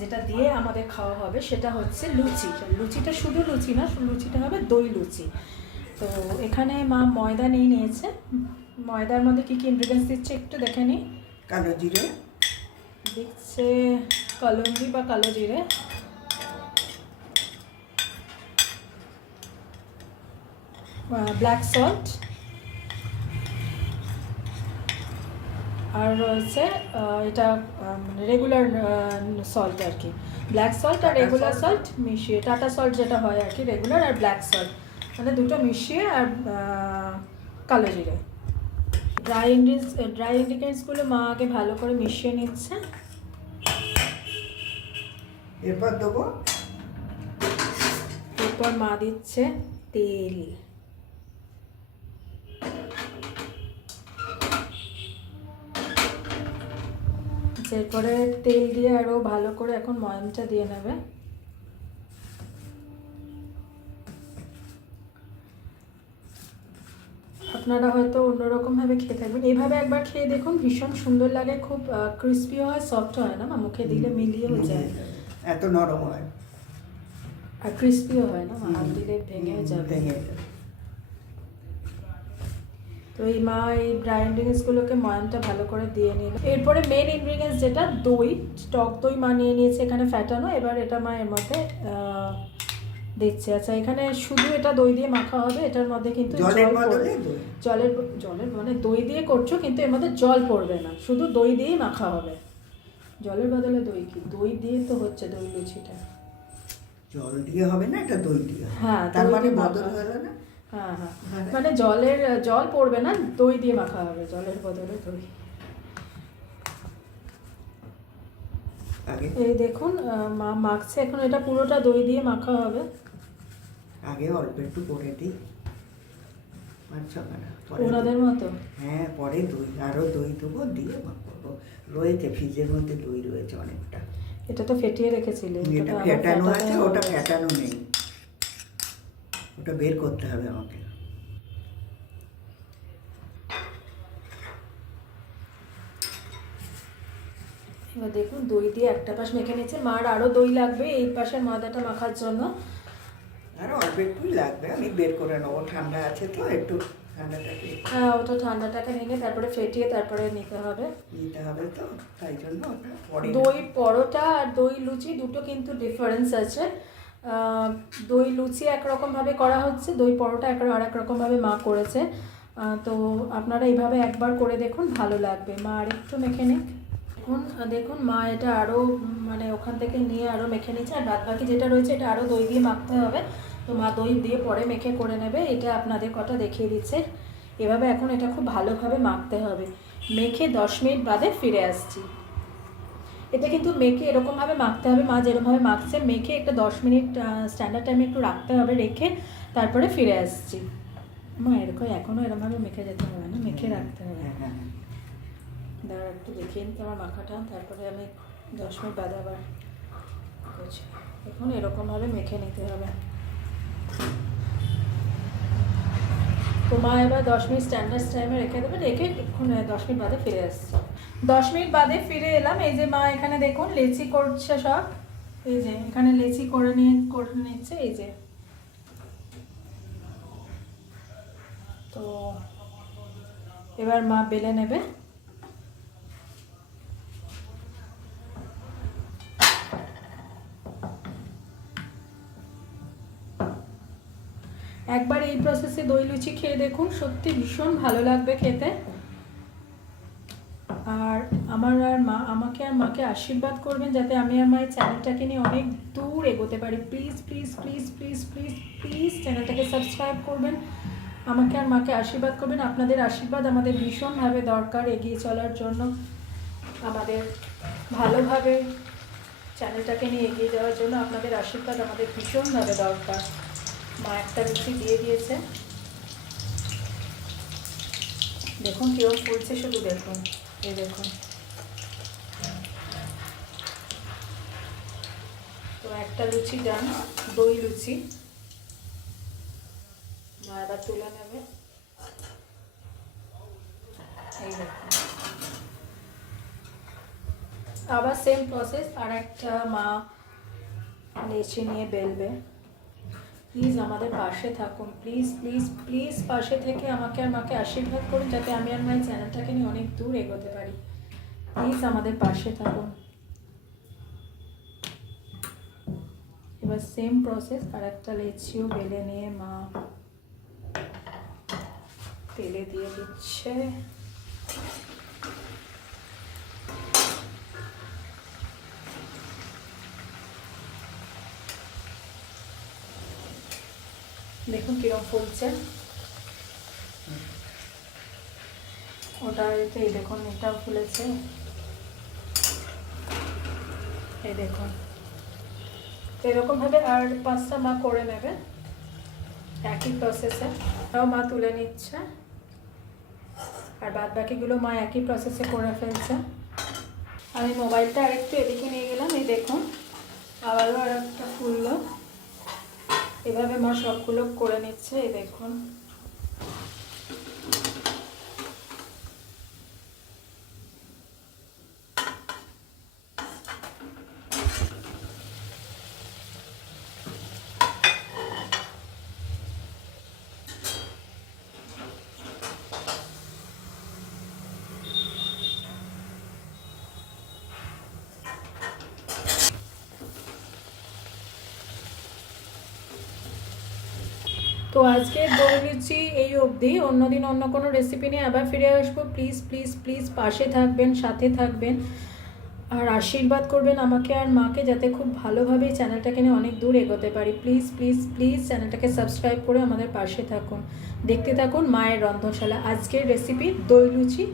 যেটা দিয়ে আমাদের খাওয়া হবে সেটা হচ্ছে লুচি। লুচিটা শুধু লুচি না, লুচিটা হবে দই লুচি। তো এখানে মা ময়দা নিয়ে নিয়েছে। ময়দার মধ্যে কী কী ইনগ্রিডিয়েন্টস দিচ্ছে একটু দেখে নিই। কালো জিরে দিচ্ছে, কলঞ্জি বা কালো জিরে, ব্ল্যাক সল্ট, আর রয়েছে এটা মানে রেগুলার সল্ট আর কি, ব্ল্যাক সল্ট আর রেগুলার সল্ট মিশিয়ে, টাটা সল্ট যেটা হয় আর কি, রেগুলার আর ব্ল্যাক সল্ট মানে দুটো মিশিয়ে, আর কালো জিরে। ড্রাই ইনগ্রিডিয়েন্টসগুলো মা আগে ভালো করে মিশিয়ে নিচ্ছে। এরপর মা দিচ্ছে তেল। এরপরে তেল দিয়ে আরও ভালো করে এখন ময়ামটা দিয়ে নেবে। আপনারা হয়তো অন্যরকমভাবে খেয়ে থাকবেন, এইভাবে একবার খেয়ে দেখুন, ভীষণ সুন্দর লাগে, খুব ক্রিস্পিও হয়, সফট হয় না, মুখে দিলে মিলিয়েও যায়, এত নরম হয় আর ক্রিস্পিও হয় না, হাত দিলে ভেঙে যাবে। তো এই মা এই ড্রাই ইনগ্রিডিয়েন্টসগুলোকে ময়ামটা ভালো করে দিয়ে নিল। এরপরে মেন ইনগ্রিডিয়েন্টস যেটা দই, টক দই মা নিয়ে নিয়েছে এখানে ফ্যাটানো। এবার এটা মা এর মধ্যে দিচ্ছে। আচ্ছা, এখানে শুধু এটা দই দিয়ে মাখা হবে, এটার মধ্যে কিন্তু জলের মানে দই দিয়ে করছো কিন্তু এর মধ্যে জল পড়বে না, শুধু দই দিয়েই মাখা হবে। জলের বদলে দই কি? দই দিয়ে তো হচ্ছে দই লুচিটা। জল দিয়ে হবে না, এটা দই দিয়ে। হ্যাঁ, তার মানে বদল হলো না। হ্যাঁ, মানে জল পড়বে না, দই দিয়ে মাখা হবে, জলের বদলে দই। এই দেখুন মা মাখছে, এখন এটা পুরোটা দই দিয়ে মাখা হবে। আগে অল্প একটু করে দিই, ওনাদের মতো। হ্যাঁ, পরে দই, আরো দই দেবো, দিয়ে মাখাবো। রয়েছে ফ্রিজের মধ্যে দই রয়েছে অনেকটা। এটা তো ফেটিয়ে রেখেছিলে। এটা ফেটানো আছে, ওটা ফেটানো নেই, ওটা বের করতে হবে আমাকে। এবার দেখুন দই দিয়ে একটা পাশ মেখে নিচ্ছে, মার আরো দই লাগবে এই পাশের ময়দাটা মাখার জন্য। আর অল্প একটুই লাগবে, আমি বের করে নেবো, ঠান্ডা আছে তো একটু ঠান্ডাটাকে। হ্যাঁ, ওটা ঠান্ডাটাকে নিয়ে তারপরে ফেটিয়ে তারপরে নিতে হবে তো, তাই জন্য ওটা দই পরোটা আর দই লুচি দুটো কিন্তু ডিফারেন্স আছে। দই লুচি একরকমভাবে করা হচ্ছে, দই পরোটা আর একরকমভাবে মা করেছে। তো আপনারা এইভাবে একবার করে দেখুন, ভালো লাগবে। মা আর একটু মেখে নিক। দেখুন মা এটা আরও মানে ওখান থেকে নিয়ে আরও মেখে নিচ্ছে, আর বাদ বাকি যেটা রয়েছে এটা আরও দই দিয়ে মাখতে হবে। তো মা দই দিয়ে পরে মেখে করে নেবে, এটা আপনাদের কটা দেখিয়ে দিচ্ছে। এভাবে এখন এটা খুব ভালোভাবে মাখতে হবে। মেখে 10 মিনিট বাদে ফিরে আসছি। এটা কিন্তু মেখে এরকমভাবে মাখতে হবে, মা যেরকমভাবে মাখছে, মেখে একটা 10 মিনিট স্ট্যান্ডার্ড টাইমে একটু রাখতে হবে, রেখে তারপরে ফিরে আসছি। মা এরকম এখনও এরকমভাবে মেখে যেতে হবে না, মেখে রাখতে হবে। দাঁড়া একটু দেখিয়ে নিতে আমার মাখাটা, তারপরে আমি 10 মিনিট বাদে আবার করছি। এখন এরকমভাবে মেখে নিতে হবে। তো মা এবার 10 মিনিট স্ট্যান্ডার্ড টাইমে রেখে দেবে, রেখে এখন 10 মিনিট বাদে ফিরে আসছি। 10 মিনিট বাদে ফিরে এলাম। এই যে মা এখানে দেখুন লেচি করছে সব, এই যে এখানে লেচি করে নিচ্ছে, এই যে। তো এবার মা বেলে নেবে। একবার এই প্রসেসে দই লুচি খেয়ে দেখুন, সত্যি ভীষণ ভালো লাগবে খেতে। আর আমাকে আর মাকে আশীর্বাদ করবেন যাতে আমি আর মায়ের চ্যানেলটাকে নিয়ে অনেক দূর এগোতে পারি। Please please please please please please চ্যানেলটাকে সাবস্ক্রাইব করবেন, আমাকে আর মাকে আশীর্বাদ করবেন। আপনাদের আশীর্বাদ আমাদের ভীষণভাবে দরকার এগিয়ে চলার জন্য, আমাদের ভালোভাবে চ্যানেলটাকে নিয়ে এগিয়ে যাওয়ার জন্য আপনাদের আশীর্বাদ আমাদের ভীষণভাবে দরকার। মা একটা লুচি দিয়ে দিয়েছে, দেখুন কেউ ফুলছে, শুধু দেখুন, এই দেখুন। তো একটা লুচি ডান, দই লুচি। মা এবার তুলে নেবে, এই দেখুন। আবার সেম প্রসেস, আর একটা মা লেচি নিয়ে বেলবে। প্লিজ আমাদের পাশে থাকুন, প্লিজ প্লিজ প্লিজ পাশে থেকে আমাকে আর মাকে আশীর্বাদ করুন, যাতে আমি আর মায়ের চ্যানেলটাকে নিয়ে অনেক দূর এগোতে পারি। প্লিজ আমাদের পাশে থাকুন। এবার সেম প্রসেস, আর একটা লেচিও বেলে নিয়ে মা তেলে দিয়ে দিচ্ছে। দেখুন কিরম ফুলছে। ওটা এতে এই দেখুন, এটাও ফুলেছে, এই দেখুন। তো এরকমভাবে আর 5টা মা করে নেবে একই প্রসেসে। তাও মা তুলে নিচ্ছে, আর বাদ বাকিগুলো মা একই প্রসেসে করে ফেলছে। আমি মোবাইলটা আরেকটু এদিকে নিয়ে গেলাম, এই দেখুন আবারও আর একটা ফুললো। এভাবে মা সবগুলো করে নিচ্ছে, এই দেখুন। তো আজকে দই লুচি এই অবধি, অন্যদিন অন্য কোনো রেসিপি নিয়ে আবার ফিরে আসবো। প্লিজ প্লিজ প্লিজ পাশে থাকবেন, সাথে থাকবেন, আর আশীর্বাদ করবেন আমাকে আর মাকে, যাতে খুব ভালোভাবে চ্যানেলটাকে নিয়ে অনেক দূর এগোতে পারি। প্লিজ প্লিজ প্লিজ চ্যানেলটাকে সাবস্ক্রাইব করে আমাদের পাশে থাকুন, দেখতে থাকুন মায়ের রন্ধনশালা। আজকের রেসিপি দই লুচি।